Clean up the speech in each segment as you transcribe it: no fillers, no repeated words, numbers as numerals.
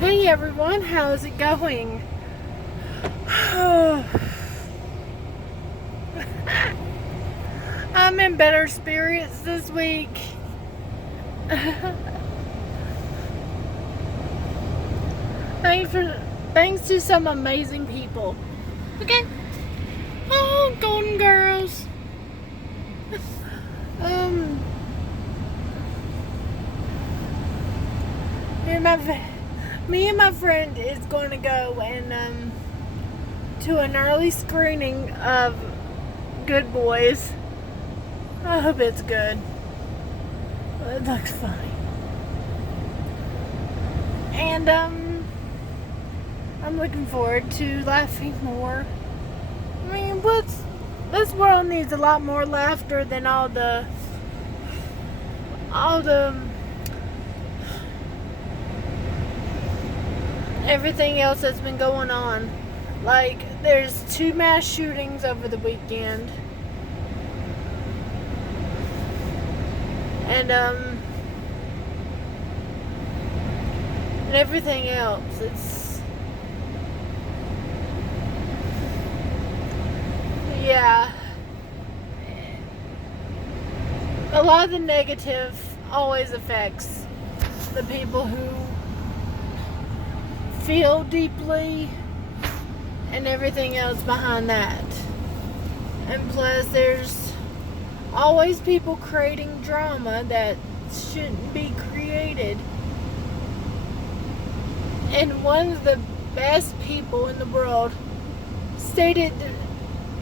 Hey everyone, how's it going? I'm in better spirits this week. thanks for thanks to some amazing people. Okay. Oh, Golden Girls. um me and my friend is going to go and to an early screening of Good Boys. I hope it's good. It looks funny. And I'm looking forward to laughing more. I mean, this world needs a lot more laughter than all the everything else that's been going on. Like, there's 2 mass shootings over the weekend. And everything else. Yeah. A lot of the negative always affects the people who feel deeply and everything else behind that. And plus, there's always people creating drama that shouldn't be created. And one of the best people in the world stated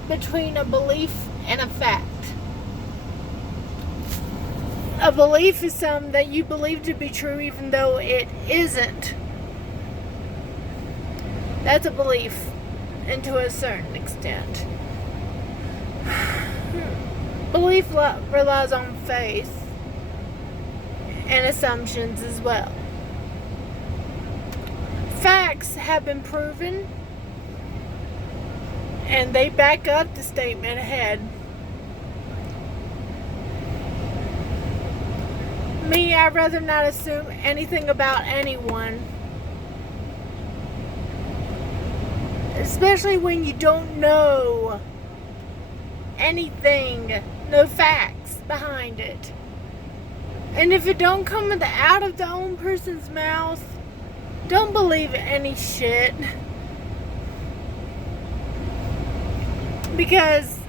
between a belief and a fact. A belief is something that you believe to be true even though it isn't. That's a belief, and to a certain extent. Belief relies on faith and assumptions as well. Facts have been proven, and they back up the statement ahead. Me, I'd rather not assume anything about anyone. Especially when you don't know anything, no facts behind it. And if it don't come out of the own person's mouth, don't believe any shit. Because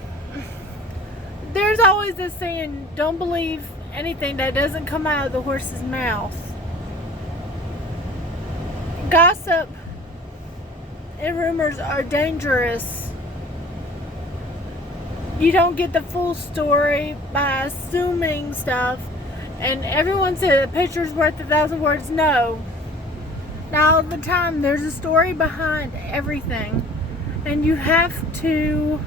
there's always this saying, don't believe anything that doesn't come out of the horse's mouth. Gossip and rumors are dangerous. You don't get the full story by assuming stuff. And everyone said a picture's worth 1,000 words. No. Now, all the time, there's a story behind everything. And you have to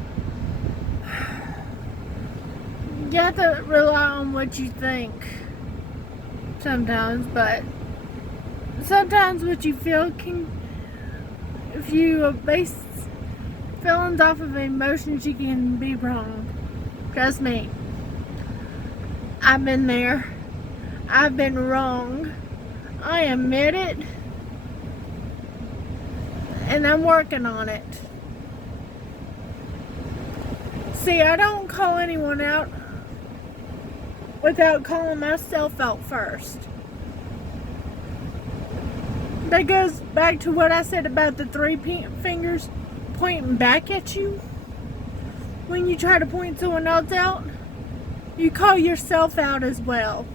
rely on what you think sometimes, but sometimes what you feel can, if you base feelings off of emotions, you can be wrong. Trust me. I've been there. I've been wrong. I admit it. And I'm working on it. See, I don't call anyone out without calling myself out first. That goes back to what I said about the 3 fingers pointing back at you. When you try to point someone else out, you call yourself out as well.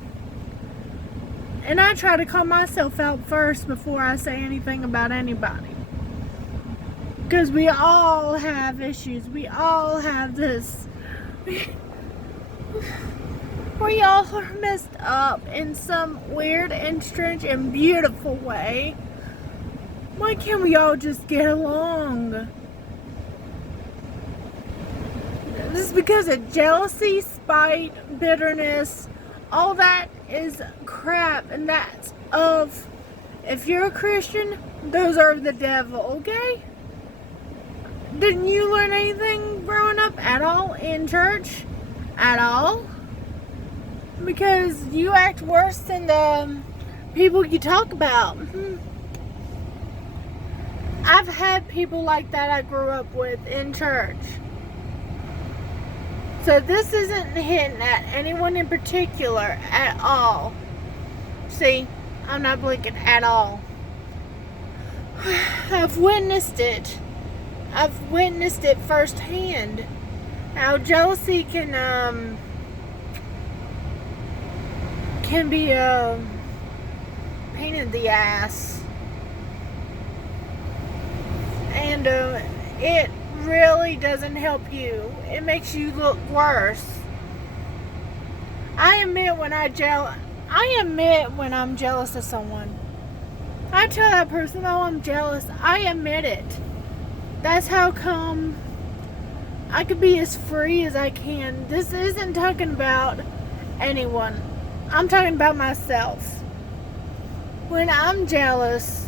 And I try to call myself out first before I say anything about anybody. Because we all have issues. We all have this. We all are messed up in some weird and strange and beautiful way. Why can't we all just get along? Just because of jealousy, spite, bitterness, all that is crap. And that's of, if you're a Christian, those are the devil, okay? Didn't you learn anything growing up at all in church? At all? Because you act worse than the people you talk about. I've had people like that I grew up with in church. So this isn't hitting at anyone in particular at all. See, I'm not blinking at all. I've witnessed it. I've witnessed it firsthand. How jealousy can be a pain in the ass. And it really doesn't help you. It makes you look worse. I admit when I'm jealous of someone. I tell that person, oh, I'm jealous. I admit it. That's how come I could be as free as I can. This isn't talking about anyone. I'm talking about myself. When I'm jealous,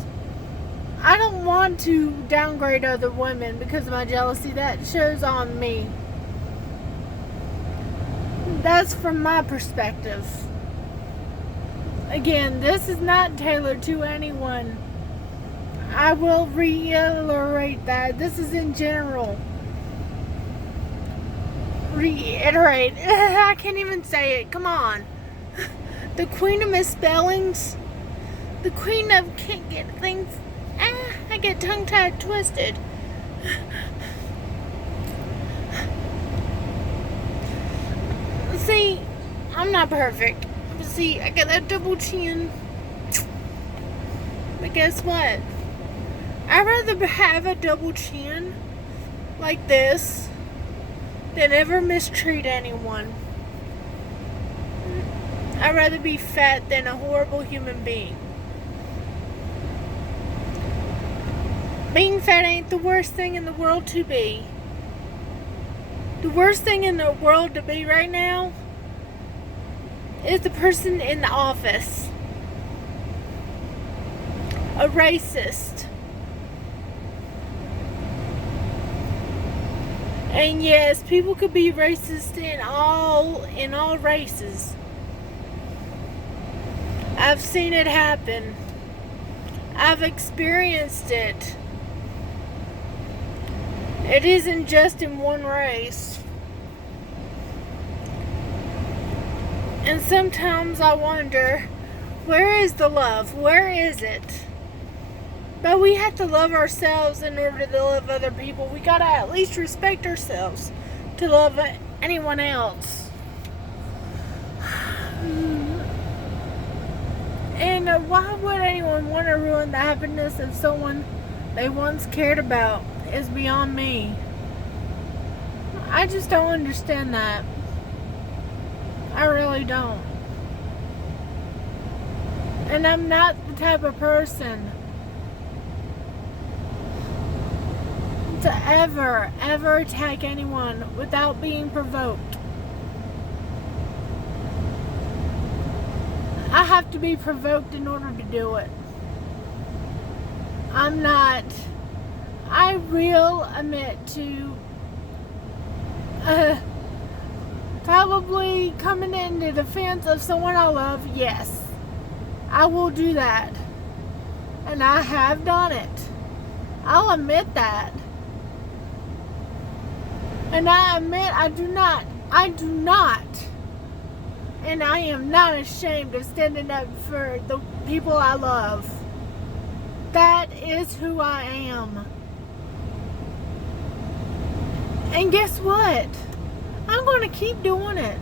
I don't want to downgrade other women because of my jealousy. That shows on me. That's from my perspective. Again, this is not tailored to anyone. I will reiterate that. This is in general. Reiterate. I can't even say it. Come on. The queen of misspellings. The queen of can't get things. I get tongue-tied twisted. See, I'm not perfect. See, I got that double chin. But guess what? I'd rather have a double chin like this than ever mistreat anyone. I'd rather be fat than a horrible human being. Being fat ain't the worst thing in the world to be. The worst thing in the world to be right now is the person in the office. A racist. And yes, people could be racist in all races. I've seen it happen. I've experienced it. It isn't just in one race. And sometimes I wonder, where is the love? Where is it? But we have to love ourselves in order to love other people. We gotta at least respect ourselves to love anyone else. And why would anyone want to ruin the happiness of someone they once cared about is beyond me. I just don't understand that. I really don't. And I'm not the type of person to ever attack anyone without being provoked. I have to be provoked in order to do it. I will admit to probably coming in the defense of someone I love. Yes, I will do that. And I have done it. I'll admit that. And I admit I do not, and I am not ashamed of standing up for the people I love. That is who I am. And guess what? I'm going to keep doing it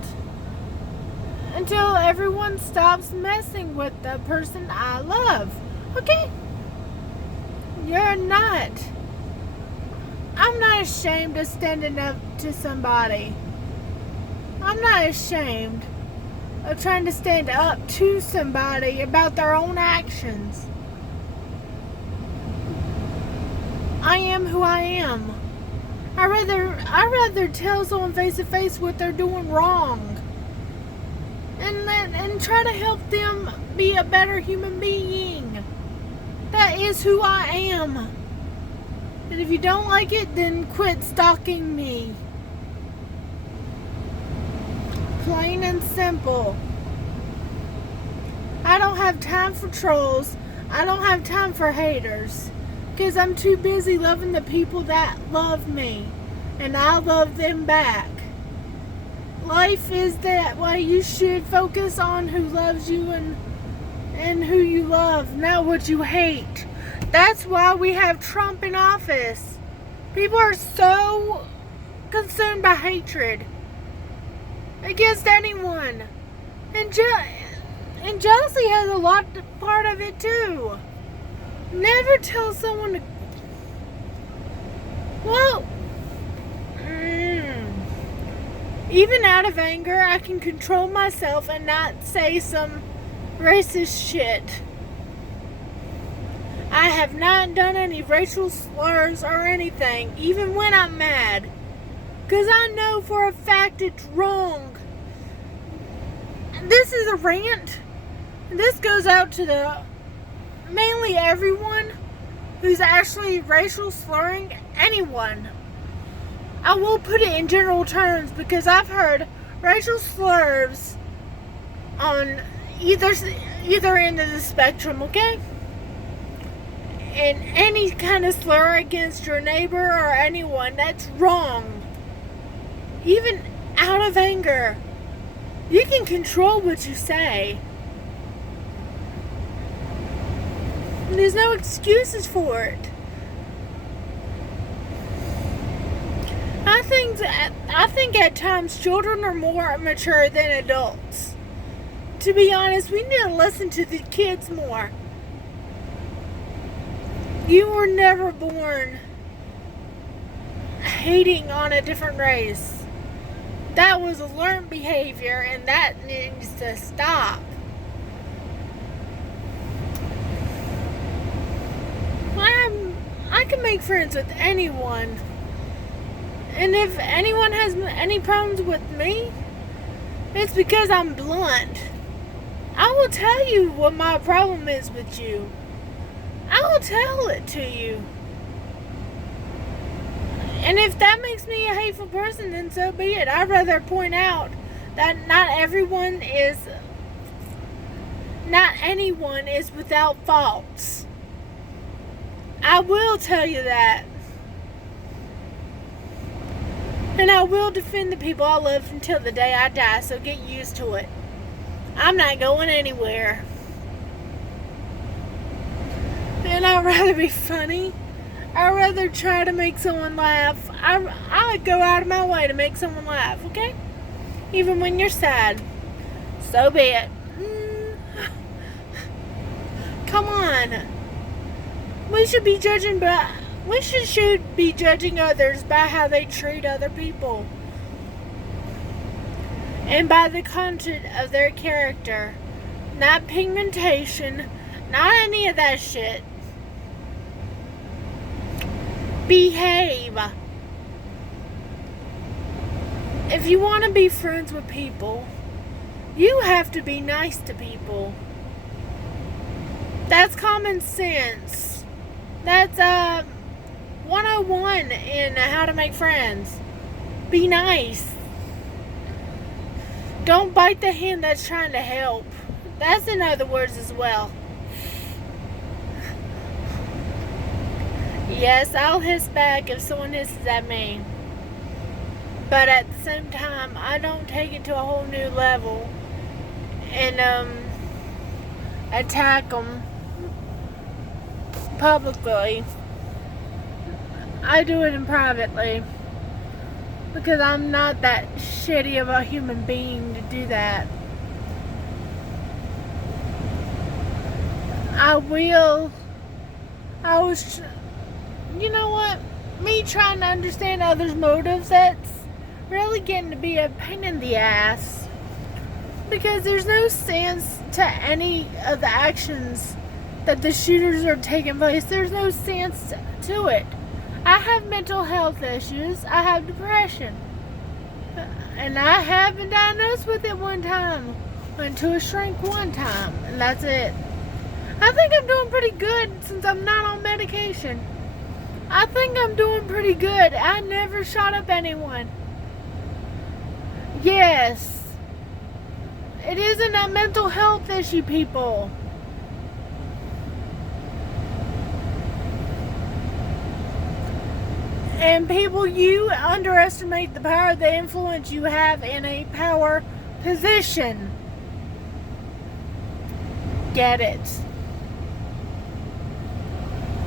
until everyone stops messing with the person I love. Okay? You're not. I'm not ashamed of standing up to somebody. I'm not ashamed of trying to stand up to somebody about their own actions. I am who I am. I rather tell someone face to face what they're doing wrong, and try to help them be a better human being. That is who I am. And if you don't like it, then quit stalking me. Plain and simple. I don't have time for trolls. I don't have time for haters. Because I'm too busy loving the people that love me. And I love them back. Life is that way. You should focus on who loves you and who you love, not what you hate. That's why we have Trump in office. People are so consumed by hatred against anyone. And jealousy has a lot part of it too. Never tell someone to... Well... Even out of anger, I can control myself and not say some racist shit. I have not done any racial slurs or anything, even when I'm mad. Because I know for a fact it's wrong. This is a rant. This goes out to mainly everyone who's actually racial slurring anyone. I will put it in general terms because I've heard racial slurs on either end of the spectrum, okay? And any kind of slur against your neighbor or anyone, that's wrong. Even out of anger. You can control what you say. There's no excuses for it. I think at times children are more mature than adults. To be honest, we need to listen to the kids more. You were never born hating on a different race. That was a learned behavior, and that needs to stop. I can make friends with anyone. And if anyone has any problems with me, it's because I'm blunt. I will tell you what my problem is with you. I will tell it to you. And if that makes me a hateful person, then so be it. I'd rather point out that not anyone is without faults. I will tell you that. And I will defend the people I love until the day I die, so get used to it. I'm not going anywhere. And I'd rather be funny. I'd rather try to make someone laugh. I go out of my way to make someone laugh, okay? Even when you're sad. So be it. Come on. We should be judging others by how they treat other people. And by the content of their character. Not pigmentation. Not any of that shit. Behave. If you want to be friends with people, you have to be nice to people. That's common sense. That's 101 in how to make friends. Be nice. Don't bite the hand that's trying to help. That's in other words as well. Yes, I'll hiss back if someone hisses at me. But at the same time, I don't take it to a whole new level and attack them publicly. I do it in privately because I'm not that shitty of a human being to do that. You know what? Me trying to understand others' motives, that's really getting to be a pain in the ass. Because there's no sense to any of the actions that the shooters are taking place. There's no sense to it. I have mental health issues. I have depression. And I have been diagnosed with it one time. Went to a shrink one time. And that's it. I think I'm doing pretty good since I'm not on medication. I think I'm doing pretty good. I never shot up anyone. Yes. It isn't a mental health issue, people. And people, you underestimate the power, the influence you have in a power position. Get it?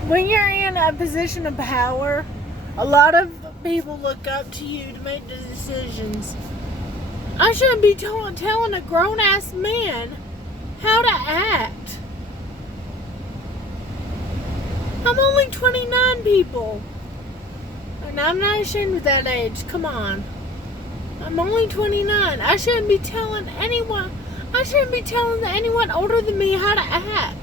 When you're in a position of power, a lot of people look up to you to make the decisions. I shouldn't be telling a grown-ass man how to act. I'm only 29, people. And I'm not ashamed of that age. Come on. I'm only 29. I shouldn't be telling anyone older than me how to act.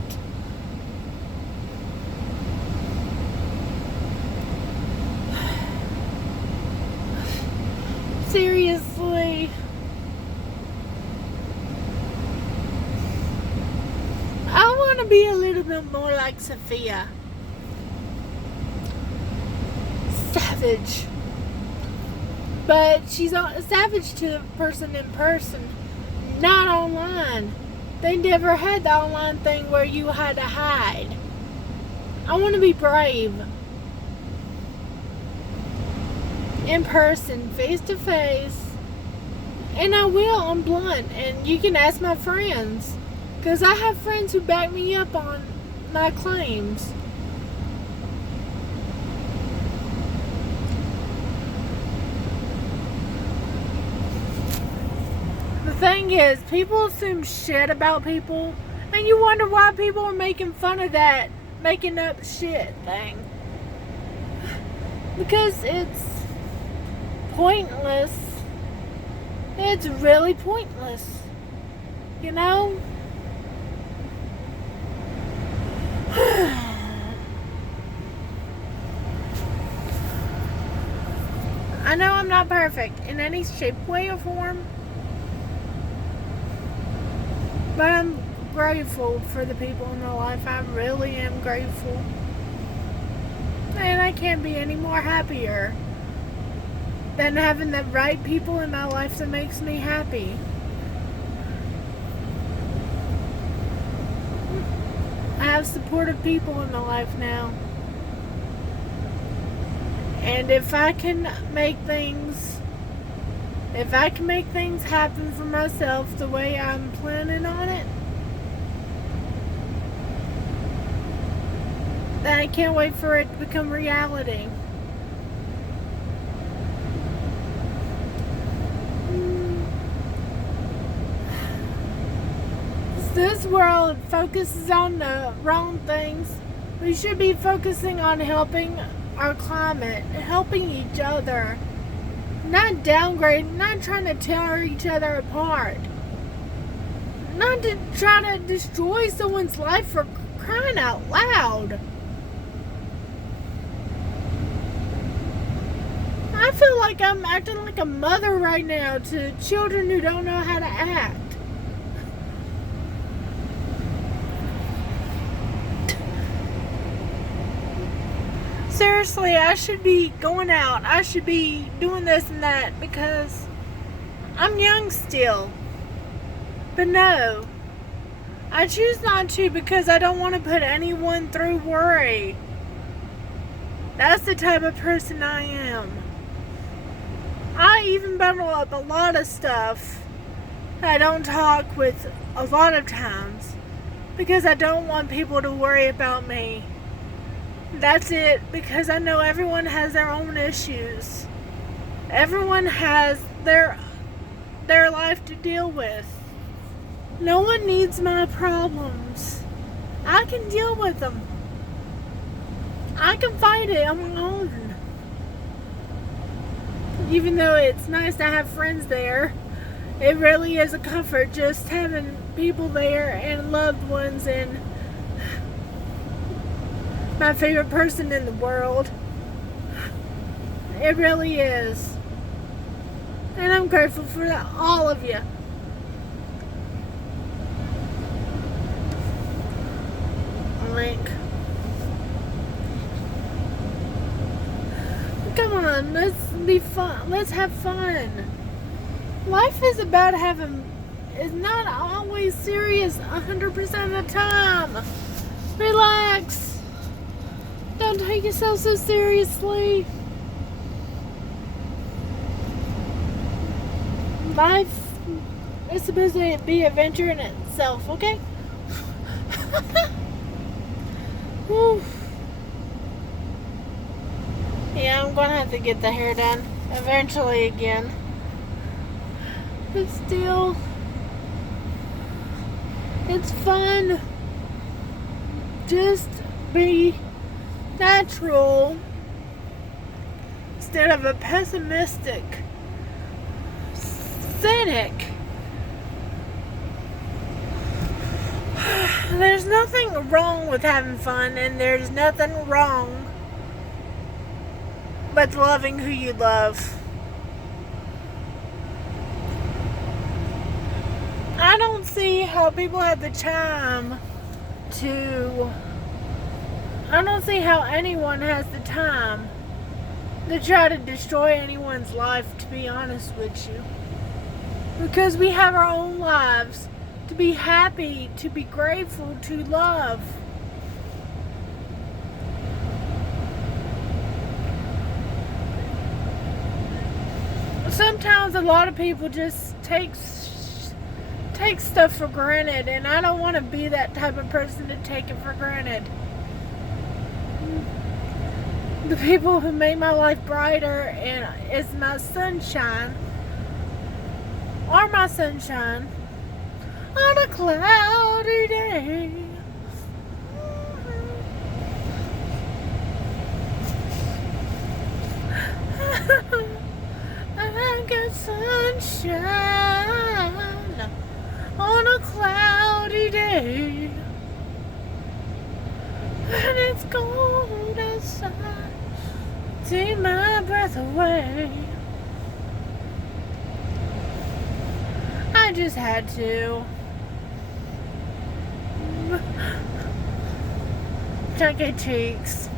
Seriously. I want to be a little bit more like Sophia. Savage. But she's a savage to a person in person, not online. They never had the online thing where you had to hide. I want to be brave. In person, face to face. And I will, I'm blunt. And you can ask my friends. Because I have friends who back me up on my claims. The thing is, people assume shit about people. And you wonder why people are making fun of that making up shit thing. Because it's pointless. It's really pointless. You know? I know I'm not perfect in any shape, way, or form. But I'm grateful for the people in my life. I really am grateful. And I can't be any more happier than having the right people in my life that makes me happy. I have supportive people in my life now. And if I can make things happen for myself the way I'm planning on it, then I can't wait for it to become reality. This world focuses on the wrong things. We should be focusing on helping our climate, helping each other, not downgrading, not trying to tear each other apart, not to try to destroy someone's life for crying out loud. I feel like I'm acting like a mother right now to children who don't know how to act. Seriously, I should be going out. I should be doing this and that because I'm young still. But no, I choose not to because I don't want to put anyone through worry. That's the type of person I am. I even bundle up a lot of stuff I don't talk with a lot of times because I don't want people to worry about me. That's it, because I know everyone has their own issues. Everyone has their life to deal with. No one needs my problems. I can deal with them. I can fight it on my own. Even though it's nice to have friends there, it really is a comfort just having people there and loved ones and my favorite person in the world. It really is. And I'm grateful for all of you. Link. Come on, let's be fun. Let's have fun. Life is about it's not always serious 100% of the time. Relax. Don't take yourself so seriously. Life is supposed to be adventure in itself, okay? Whew. Yeah, I'm gonna have to get the hair done eventually again. But still, it's fun. Just be natural instead of a pessimistic cynic. There's nothing wrong with having fun, and there's nothing wrong with loving who you love. I don't see how people have the time to. I don't see how anyone has the time to try to destroy anyone's life, to be honest with you. Because we have our own lives to be happy, to be grateful, to love. Sometimes a lot of people just take stuff for granted, and I don't want to be that type of person to take it for granted. The people who make my life brighter and is my sunshine are my sunshine on a cloudy day. I got sunshine on a cloudy day, and it's cold outside. Take my breath away. I just had to. Chunky cheeks.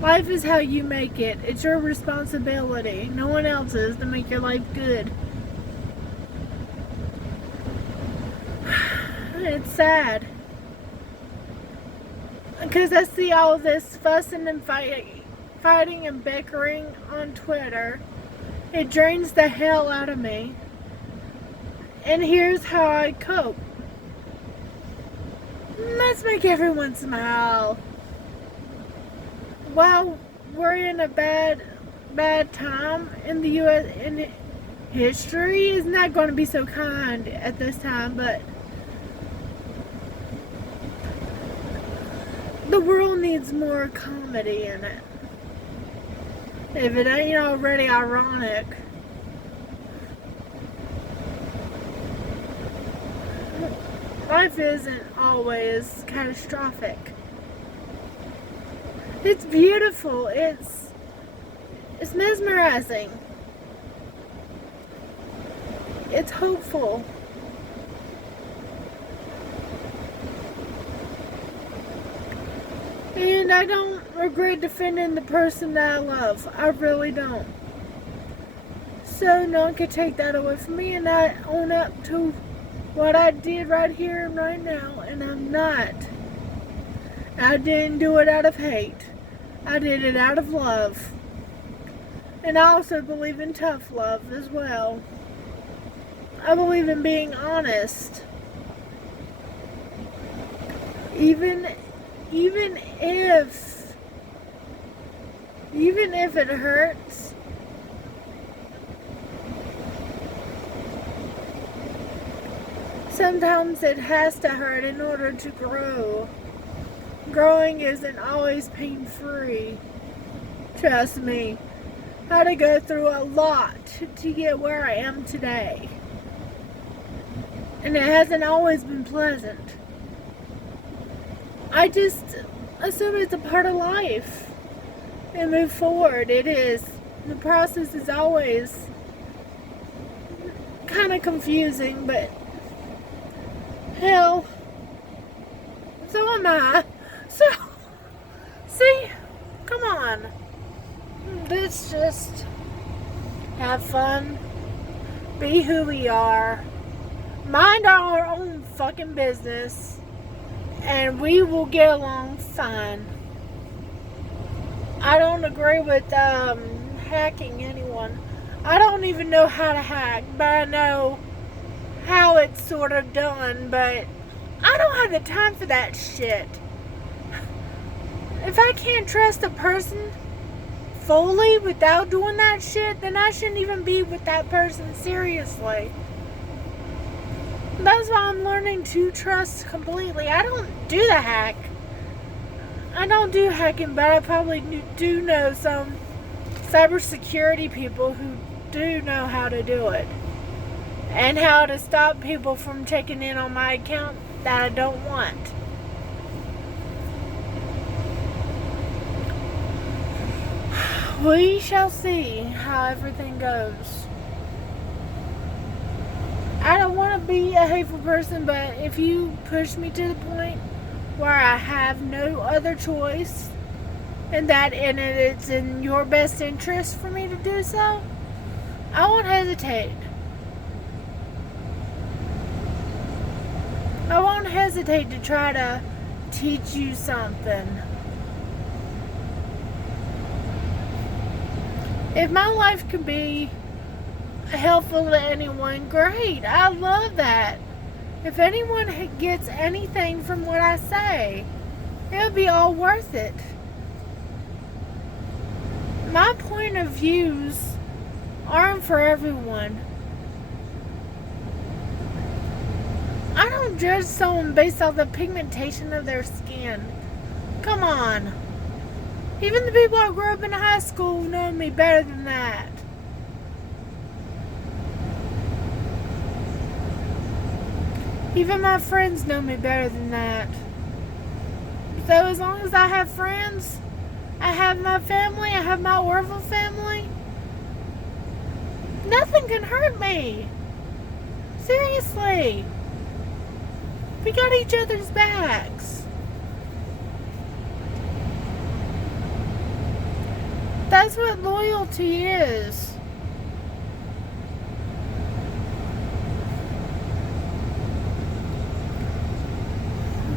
Life is how you make it. It's your responsibility, no one else's, to make your life good. It's sad. Because I see all this fussing and fighting and bickering on Twitter. It drains the hell out of me. And here's how I cope. Let's make everyone smile. While we're in a bad time in the U.S. in history, is not going to be so kind at this time, but the world needs more comedy in it. If it ain't already ironic. Life isn't always catastrophic. It's beautiful. It's mesmerizing. It's hopeful. And I don't regret defending the person that I love. I really don't. So no one can take that away from me, and I own up to what I did right here and right now, and I'm not. I didn't do it out of hate. I did it out of love. And I also believe in tough love as well. I believe in being honest. Even if it hurts, sometimes it has to hurt in order to grow. Growing isn't always pain-free. Trust me. I had to go through a lot to get where I am today. And it hasn't always been pleasant. I just assume it's a part of life and move forward. It is. The process is always kind of confusing, but hell, so am I. So, see, come on. Let's just have fun, be who we are, mind our own fucking business, and we will get along fine. I don't agree with hacking anyone. I don't even know how to hack, but I know how it's sort of done, but I don't have the time for that shit. If I can't trust a person fully without doing that shit, then I shouldn't even be with that person seriously. That's why I'm learning to trust completely. I don't do the hack. I don't do hacking, but I probably do know some cybersecurity people who do know how to do it. And how to stop people from checking in on my account that I don't want. We shall see how everything goes. I don't want to be a hateful person, but if you push me to the point where I have no other choice and it's in your best interest for me to do so, I won't hesitate. I won't hesitate to try to teach you something. If my life can be helpful to anyone, great. I love that. If anyone gets anything from what I say, it'll be all worth it. My point of views aren't for everyone. I don't judge someone based off the pigmentation of their skin. Come on. Even the people I grew up in high school know me better than that. Even my friends know me better than that. So as long as I have friends, I have my family, I have my Orville family, nothing can hurt me. Seriously. We got each other's backs. That's what loyalty is.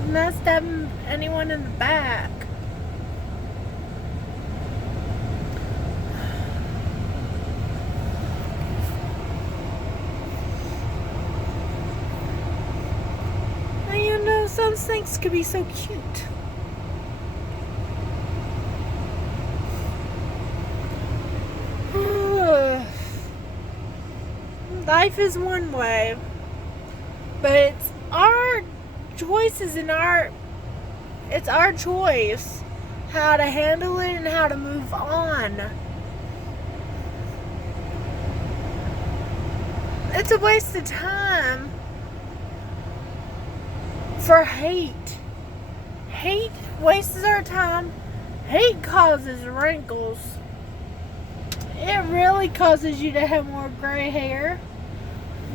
Not stabbing anyone in the back. And you know, some things could be so cute. Life is one way, but it's our choices and it's our choice how to handle it and how to move on. It's a waste of time for hate. Hate wastes our time. Hate causes wrinkles. It really causes you to have more gray hair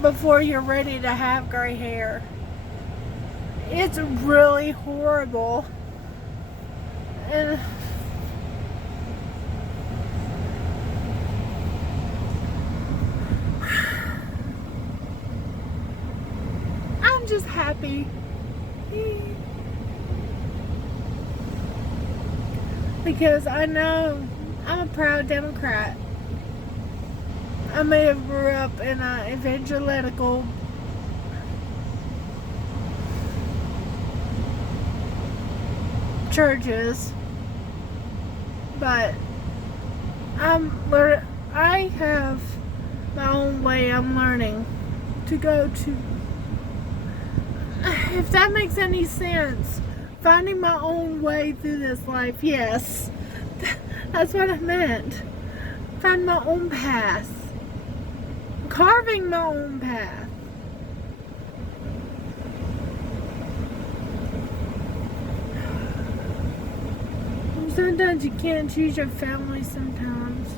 before you're ready to have gray hair. It's really horrible. And I'm just happy. Because I know I'm a proud Democrat. I may have grew up in an evangelical churches, but I have my own way I'm learning to go to. If that makes any sense, finding my own way through this life, yes, that's what I meant. Find my own path. Carving my own path. Sometimes you can't choose your family sometimes.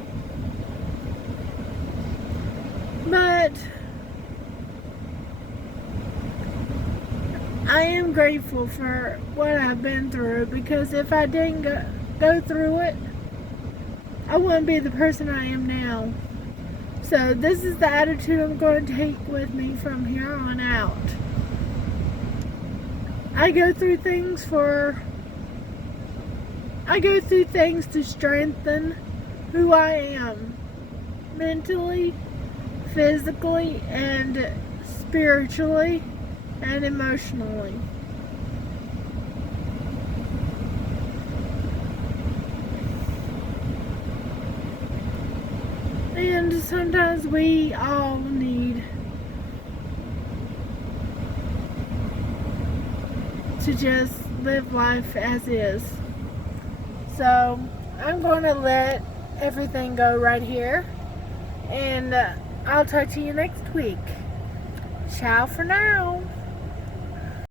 But I am grateful for what I've been through, because if I didn't go through it, I wouldn't be the person I am now. So this is the attitude I'm going to take with me from here on out. I go through things for I go through things to strengthen who I am mentally, physically, and spiritually, and emotionally. And sometimes we all need to just live life as is. So I'm going to let everything go right here, and I'll talk to you next week. Ciao for now.